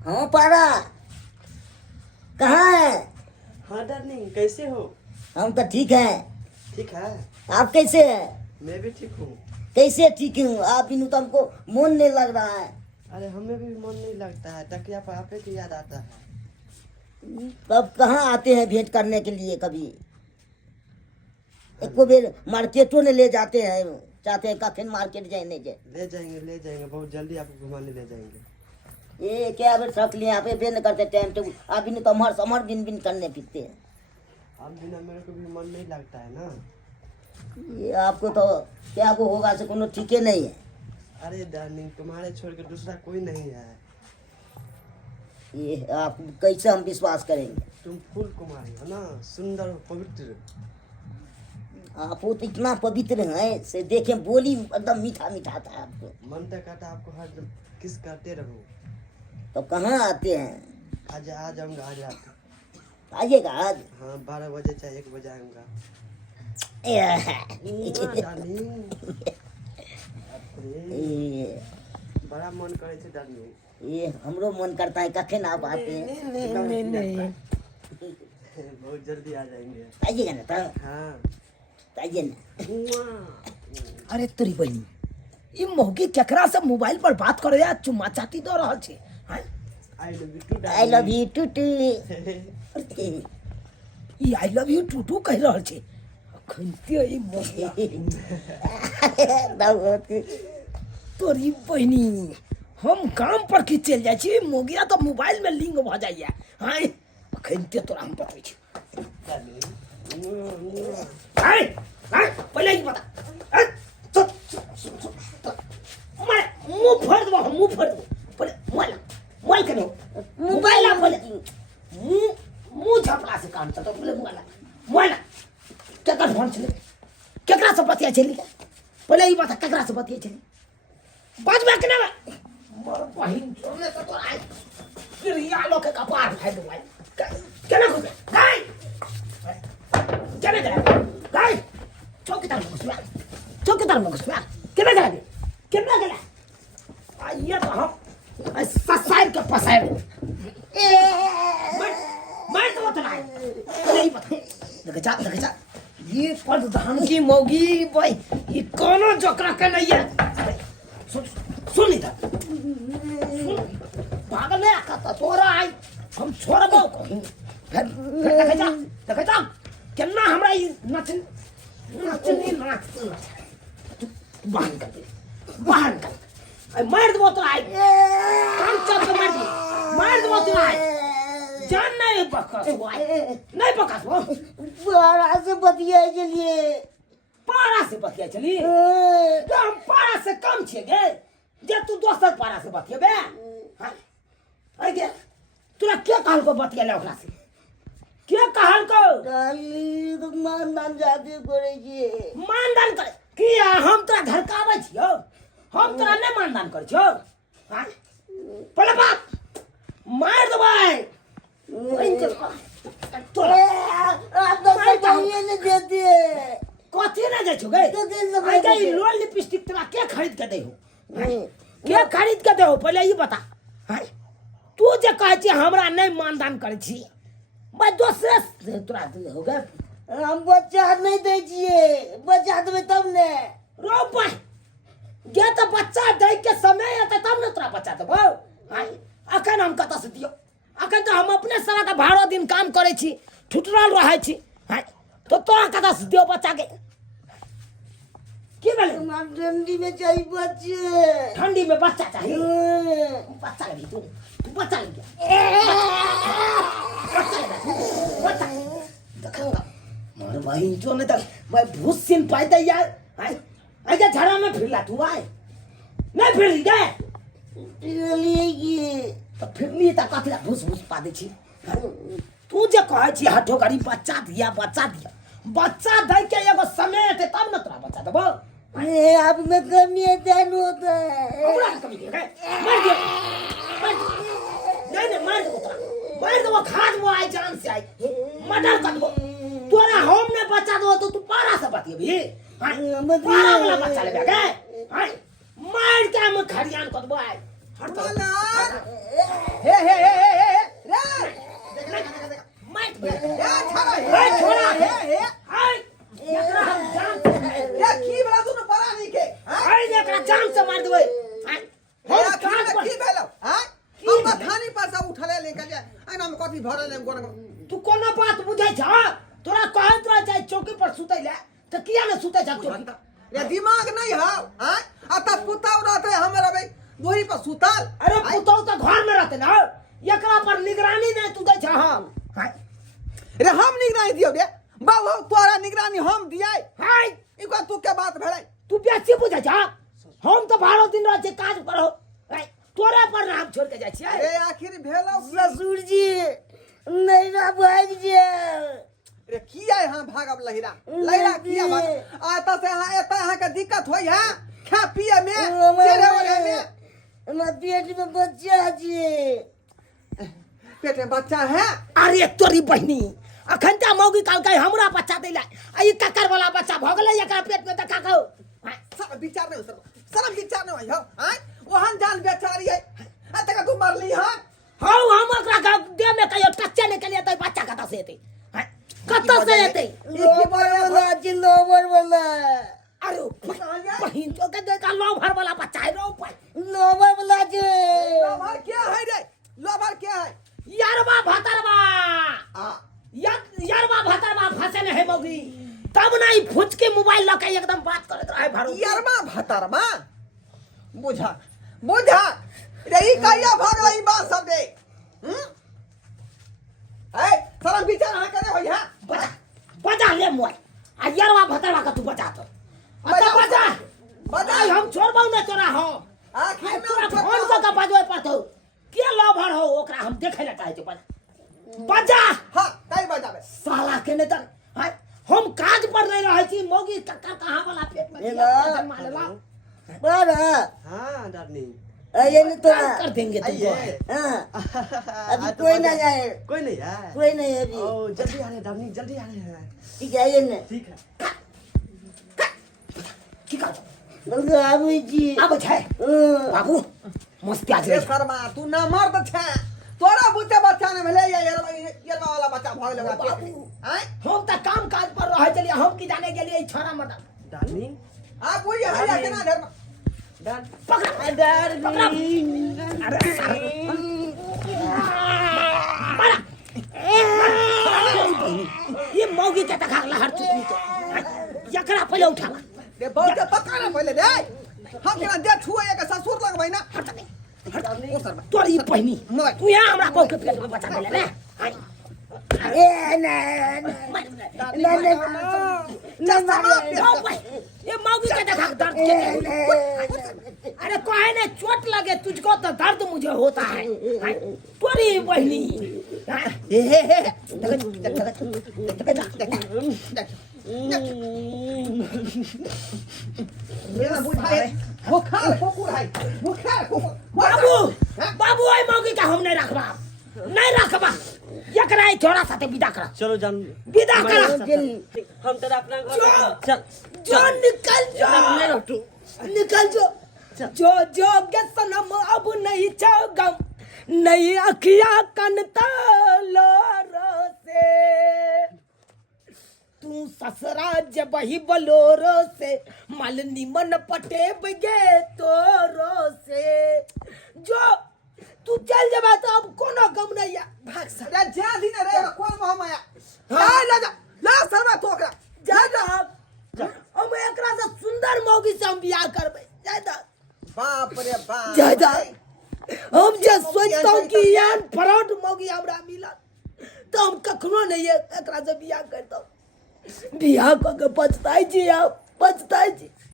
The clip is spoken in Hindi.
हाँ पारा कहाँ है? हाँ डार्लिंग, कैसे हो? हम तो ठीक है। ठीक है। आप कैसे हैं? मैं भी ठीक हूँ। कैसे ठीक हूँ? आप बिनु तो हमको मन नहीं लग रहा है। अरे हमें भी मन नहीं लगता है, तकिया पर आपे की याद आता है। अब कहाँ आते हैं भेंट करने के लिए? कभी एको बेर मार्केटों ने ले जाते हैं, चाहते हैं कखन मार्केट जाए नहीं जाए। ले जाएंगे, बहुत जल्दी आपको घुमाने ले जाएंगे। ये क्या बेर रख लिए यहाँ पे बेर न करते टाइम टेबल। आप बिनु तो हमार समर बिन बिन करने फिरते हैं। अब बिना मेरे को भी मन नहीं लगता है ना। ये आपको तो क्या को होगा से कोनो ठीके नहीं है। अरे डार्लिंग, तुम्हारे छोड़ के दूसरा कोई नहीं है। ये आप कैसे हम विश्वास करेंगे? तुम फूल कुमारी हो ना, सुंदर और पवित्र। आप वो तो इतना पवित्र हैं से देखे बोली एकदम मीठा मीठा था आपको। मन तक कहता आपको हर दम किस करते रहो। तो कहाँ आते हैं? आज आ जाऊंगा, आज रात। आइएगा आज। हाँ 12 बजे चाहे 1 बजे आऊंगा। डार्लिंग, ये बड़ा मन करे थे डार्लिंग। ये हमरो मन करता है कखन आप आते हैं। नहीं बहुत जल्दी आ जाएंगे। आइएगा ना तो। हाँ तो आइए ना। अरे तोरी बहनी, ये मौगी केकरा से मोबाइल पर बात करे या चुम्मा चाटी दो रहल छे? हैं? I love you too I love you too too. ये I love you too too कह रहल छे। खनते ई मौगी तोरी बहनी, हम काम पर की चल जाय छी, मोगिया तो मोबाइल में लिंक भ जाइए। हैं? खनते तोरा हम बतबै छी। हैं? हैं? पहले ही बता। हैं? मैं मुंह फाड़ दूँ, पहले मोबाइल करो, मोबाइल ला पहले। मुंह झपला से काम चलता, पहले मोबाइल केकर फोन चले, केकरा से बतिया चली? पहले ही बता केकरा से बतिया चली? बाज में केना मोर बहिन छोड़ने तो आई फिर या लोग के कपार फाड़ दूंगा। केना को गाय गाय चौकीदार में घुसवा केना गला आइए तो हम ससार के पसार मैं तो बता नहीं पता। देख जा ये प्रधान की मौगी भाई, ये कोनो जोकरा के नहीं है। सुन इधर, पागल नहीं आता तोरा आई हम छोड़बो कहीं। फिर देख जा केना हमरा ई नाच बाहर कर दे, बाहर कर। मार दो तो आई काम चल के मार दो तो आई जान नहीं बकस नहीं बकस वो पारा से बतिया चलिए। पारा से बतिया चली तो हम पारा से कम छे गे जे तू दोसर पारा से बतियबे। आई गे तोरा क्या कहल को बतिया ले ओकरा से? क्या कहल को? डाली तो मानदान जाते करे छिए। मानदान करे किया? हम तोरा धरकाबै छियो? हम तोरा नहीं मानदान कर छियो? हां पहले बात मार दो भाई। तोरा आप तो चाहिए नहीं देते। कथी ना जाय छो गे? आई गई रोल लिपस्टिक तोरा के खरीद के दे हो? के खरीद के दे हो पहले ये बता। हां तू जे कहै छी हमरा नहीं मानदान करे छी, मैं दूसरे से तोरा हो गए। हम बच्चा नहीं दे छिए, बच्चा देबे तब ने। रो भाई गे तो बच्चा दे के समय आते तब न तोरा बच्चा देबो। हां अखन हम कत से दियो? अखन तो हम अपने सारा का भाड़ो दिन काम करे छी, ठुटरल रहे छी। हां तो तोरा कत से दियो बच्चा के? की बोले? हमार ठंडी में चाहिए बच्चे। ठंडी में बच्चा चाहिए? बच्चा ले तू बच्चा ले बच्चा देखूंगा मोर भाई जो नहीं तक मैं भूस सिन पाई दे यार। आई आजा झड़ा में फिरला तू आए नहीं फिर ली गए लिए तो फिर ली त कथला भूस भूस पा दे छी। तू जे कहै छी हठो गरी बच्चा दिया बच्चा दे के एगो समय आते तब न तोरा बच्चा देबो। अरे आप में कमी है जान होता है। हमरा कमी दे मार दियो नहीं मार दो मार दो खाद वो आई जान से आई मर्डर कर दो तोरा। हम ने बच्चा दो तो तू पारा से बतियबी? पारा वाला बच्चा लेबे के? हां मार के हम खरियान कर दो आई मल्हार हे हे हे हे हे रे मैं ए छाड़ा ए छोड़ा हे हाय एकरा हम जान से ये की बड़ा तू परा नहीं के हाय एकरा जान से मार देबै हे काज की भेलो हां हम तो थानी पर से उठले लेके जाए एना में कथि भरल है कोन तू कोनो बात बुझै छ तोरा कहत रह जाय चौकी पर सुतै ले त किया न सुतै छ चौकी पर ये दिमाग नहीं है हां आता पुताव रहते हमरा भाई दोही पर सुताल अरे पुतौ त घर में रहते ना एकरा पर निगरानी नहीं तू दै छ हम रे हम निगरानी दियो रे बाबू तोरा निगरानी हम दियै हाय ई को तू के बात भेलै तू बेसी बुझै छ हम तो 12 दिन रह छै काज करो तोरे पर नाम छोड़ के जाइ छियै रे आखिर भेलो ससुर जी नहीं ना भाग जे रे किया हां भागब लहिरा लहिरा किया भाग आता से हां एता हां के दिक्कत होई है खा पिए में चले वाले में हमारे पेट में बच्चा जी पेट में बच्चा है अरे तोरी बहिनी अखन त मौगी काल के हमरा बच्चा दैला आ ई ककर वाला बच्चा भ गेलै एकरा पेट में देखा कहू सब विचार नहीं सब विचार नहीं हो हां ओहन जान बेचारी है आ तक तू मरली हां हौ हम एकरा देह में कहियो टच्चे नहीं कलिए त बच्चा कत से एतै कत से एतै लोबर वाला अरे बहिन तो के देखा लोभर वाला बच्चा है रो लोबर वाला जे लोभर क्या है रे लोभर क्या है यारबा भतरबा आ यारबा भतरबा फंसे नहीं है मौगी तब नहीं फुच के मोबाइल लके एकदम बात करत रहे भरो यारमा भतरमा बुझा बुझा रे ई कहिया भाग रही बात सब दे ए सारा विचार हां करे होई हां बजा बजा ले मोय आ यारबा भतरबा का तू बजा तो अच्छा बजा बजा हम छोड़बौ न तोरा हो आखिर में तोरा फोन क के बजबै पड़तौ के लोभर हो ओकरा हम देखे ले चाहे छ बजा हां कई बजाबे साला के ने त हम काज पर नहीं रहे छी मौगी कक्का कहां वाला पेट में मारला बड़ा हां डार्लिंग ये नहीं तो कर देंगे तुमको हाँ अभी कोई ना जाए कोई नहीं है कोई नहीं है अभी ओ जल्दी आ रहे डार्लिंग जल्दी आ रहे हैं ठीक है ये ना ठीक है की कर बाबू जी अब छै बाबू मस्त आज ए शर्मा तू ना मर्द छे तोरा बुते बच्चा ने भेले ये वाला बच्चा भाग लगा पेट में हैं हम त काम काज पर रहे चलिए हम की जाने गेलिए छोरा मत डार्लिंग आ कोई हरिया केना घर में डाल पकड़ डार्लिंग अरे मारा ये मौगी के तक हर चुकी तो एकरा पहले उठा रे बहुत पकाना पहले रे हम केना दे छुए के ससुर लगबै ना हट ओ शर्मा तोरी बहिनी मैं तू यहाँ हमरा को के पेट में बचा देले ने ए ना ना ये मौगी के देखा दर्द के अरे कोई ने चोट लगे तुझको तो दर्द मुझे होता है तोरी बहिनी मेरा बुझाए बुखार कुकुर है बुखार कुकुर बाबू बाबू आई मौगी का हम नहीं रखबा एकरा ही थोड़ा सा विदा करा चलो जान विदा करा हम तेरा अपना घर चल जो निकल जो नहीं रटू निकल जो जो के सनम अब नहीं चाह गम नहीं अखिया कनता लोरो से तू ससरा जब ही बलोरो से मालनी मन पटे बगे तोरो से जो तू चल जबा तो अब कोनो गम नहीं है भाग सा रे जा दिन रे कौन मोह माया ला शर्मा तोकरा जा हम एकरा से सुंदर मौगी से हम बियाह करबै जादा बाप रे बाप जादा हम जे सोचतौ कि यान फ्रॉड मौगी हमरा मिलत तो हम कखनो नहीं एकरा से बियाह करतौ बियाह क के पछताई छी